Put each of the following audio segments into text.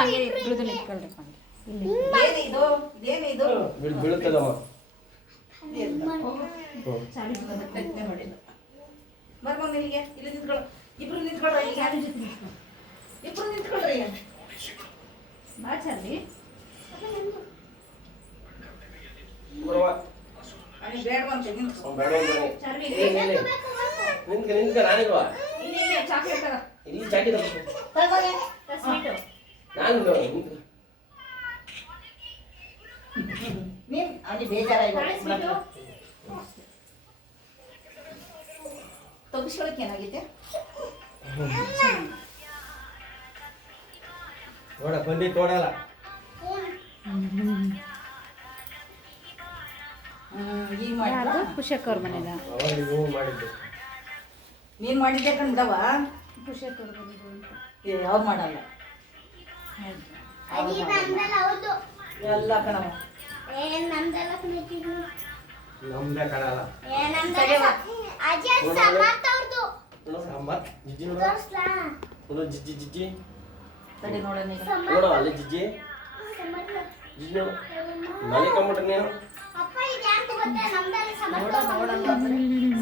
ಹಂಗೆ ಇಬ್ರದ್ದು ನಿಂತ್ಕೊಳ್ರಿ ಹಂಗೆ ಇಲ್ಲಿ ಏನಿದು ಇದೇನಿದು ಬೀಳುತ್ತದಮ್ಮ. ಪ್ರಯತ್ನ ಮಾಡಿಲ್ಲ ಬರ್ಬಂದು ಇಲ್ಲಿಗೆ ಇಲ್ಲಿ ನಿಂತ್ಕೊಳ್ಳೋ ಇಬ್ರು ನಿಂತ್ಕೊಳ್ರಿ ಈಗ ಇಬ್ರು ನಿಂತ್ಕೊಳ್ರಿ ಬಾ ಚಾರ್ಲಿ ಬರುವ. ನನಗೆ ಬೇಡವಂತೆ ನಿಂತ್ಕೊ ಬೇಡ ಅಂತಾನೆ. ಚಾರ್ಲಿ ನಿಂತ್ಕ ನಾನಿಲ್ವ ಇಲ್ಲಿ ಚಾಕ್ಲೇಟ್ ತಗೋ ಇಲ್ಲಿ ಜಾಕಿದ ತಗೋನೆ ಸ್ವೀಟು ನಾನು ನೀನ್ ಅವನಿಗೆ ಬೇಜಾರಾಯ್ತು ಸ್ವೀಟು ತಗ್ಸ್ಕೊಳಕ್ಕೆ ಏನಾಗಿದೆ ನೋಡ ಬಂದಿ ತೋಡಲ್ಲ. ಈಗ ಮಾಡಿದ ಖುಷಿಯಕ್ಕ ಅವ್ರ ಮನೆಗ ಅವಾಗ ನೀವು ಮಾಡಿದ್ದು ನೀನ್ ಮಾಡಿದ್ದೆ ಕಣ್ದವ ಖುಷಿಯಕ್ಕ ಅವ್ರ ಮನೆಗೆ ಅಂತ ಅವ್ರು ಮಾಡಲ್ಲ ಎಲ್ಲ ಕಣವ ನಮ್ದೇ ಕಾಣಲ್ಲ. ಸಾಂಬಾರ್ ಜಿಜ್ಜಿ ನೋಡ ನೋಡು ಜಿಜ್ಜಿ ಜಿಜ್ಜಿ ತಡಿ ನೋಡೋಣ ಈಗ ನೋಡು ಅಲ್ಲಿ ಜಿಜ್ಜಿ ಜಿಜ್ಜಿ ನೋಡು ಮಲಿಕೊಂಬಿಟ್ರೆ ನೀನು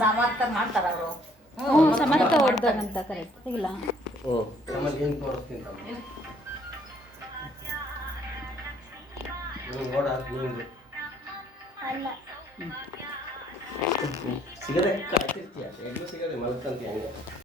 ಸಮರ್ಥ ಮಾಡ್ತಾರ ಅವರು ಹ್ಞೂ ಸಮರ್ಥ ಹೊಡ್ದಾಗಂತ ಕರೆಕ್ಟ್ ಇಲ್ಲ ಹ್ಞೂ ನಮ್ಮಲ್ಲಿ ಏನು ತೋರಿಸ್ತೀನಿ ನೋಡ ನೀನು ಸಿಗದೆ ಕಾಯ್ತಿರ್ತೀಯ ಎಗ್ಲು ಸಿಗದೆ ಮಲ್ಕಂತೀಯ ಹಂಗೆ